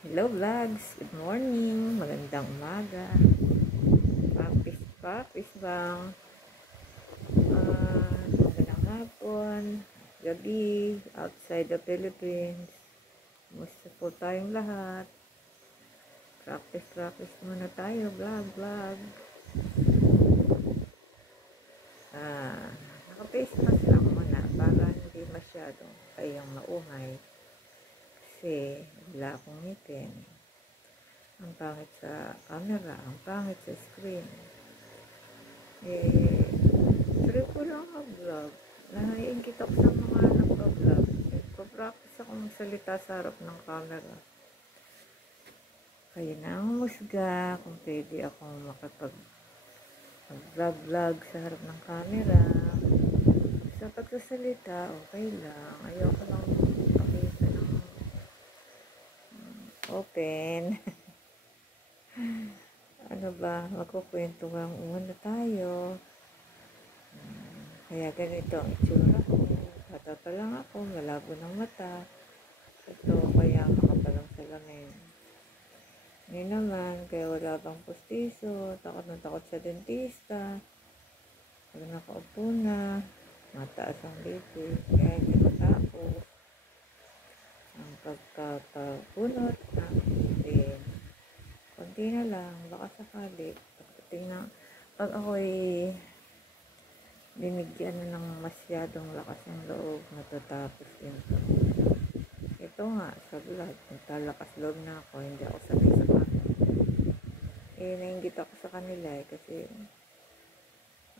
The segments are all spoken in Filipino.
Hello vlogs, good morning, magandang umaga, practice bang, magandang hapon, gabi, outside the Philippines, musta po tayong lahat, practice muna tayo, vlog, naka-face mask lang muna para hindi masyadong kayang maungay, kasi wala akong ngipin. Ang pangit sa camera, ang pangit sa screen. Trip ko lang mag-vlog. Naiingit ako sa mga nagpa-vlog. Nagpa-practice ako magsalita sa harap ng camera. Kaya na ang musga kung pwede akong makapag-vlog sa harap ng camera. Sa pagsasalita, okay lang. Ayoko lang pakita ng open. Ano ba, magkukwentuhan muna tayo. Kaya ganito ang itsura ko. Bata pa lang ako, malabo ng mata. Ito, kaya makapalang salamin. Ngayon naman, kaya wala bang pustiso, takot na takot sa dentista. Pag nakaupo na, mataas ang BP, kaya hindi matapos. Ang pagkakapunot ng ngipin. Kunti na lang, baka sakali. Pag ako'y binigyan ng masyadong lakas ng loob, natatapos din ito. Ito nga, sa vlog, nagtalakas loob na ako, hindi ako sanay sa kanila. Nainggit ako sa kanila kasi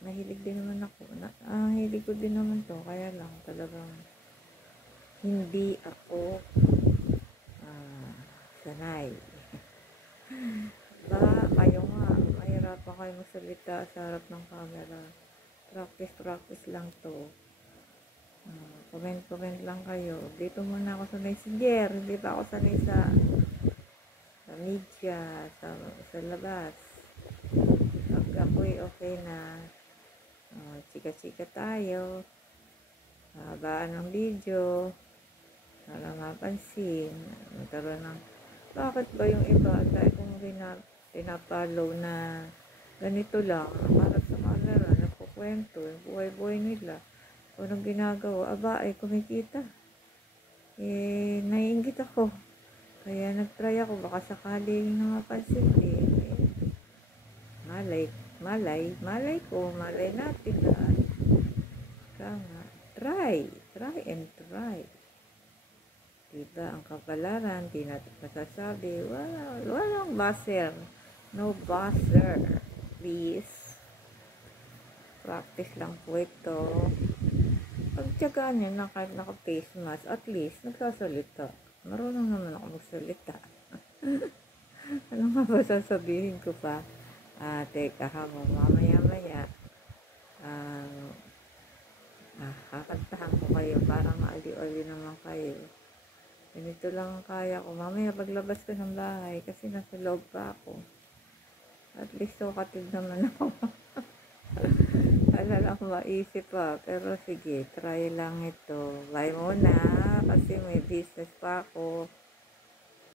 mahilig din naman ako. Hilig ko din naman to, kaya lang talagang hindi ako sanay. Ba, kayo nga, mahirapan kayo magsalita sa harap ng camera. Practice lang to. Comment lang kayo. Dito muna ako sanay sa Jer. Hindi pa ako sanay sa media, sa labas. Pag ako'y okay na, chika-chika tayo. Habaan ng video. Para mapansin. Magkaroon ng, bakit ba yung iba? Dahil kung pinapollow na ganito lang, para sa camera, nagkukwento, yung buhay-buhay nila. Kung anong ginagawa, ay kumikita. Naiingit ako. Kaya nagtry ako, baka sakaling mapansin malay ko, malay natin lahat. Kaya nga, try and try. Diba, ang kapalaran, di natin masasabi, walang buzzer. No buzzer. Please. Practice lang po ito. Pagtyagaan nyo na kahit naka-face mask, at least nagsasalita. Marunong naman ako magsalita. Ano nga ba sasabihin ko pa? Teka ha mo, mamaya-maya. Kakantahan ko kayo, parang maali-ali naman kayo. Ganito lang ang kaya ko. Mamaya paglabas ko ng bahay, kasi nasa loob pa ako. At least katid naman ako. Wala lang maisip pa. Pero sige, try lang ito. Bye muna. Kasi may business pa ako.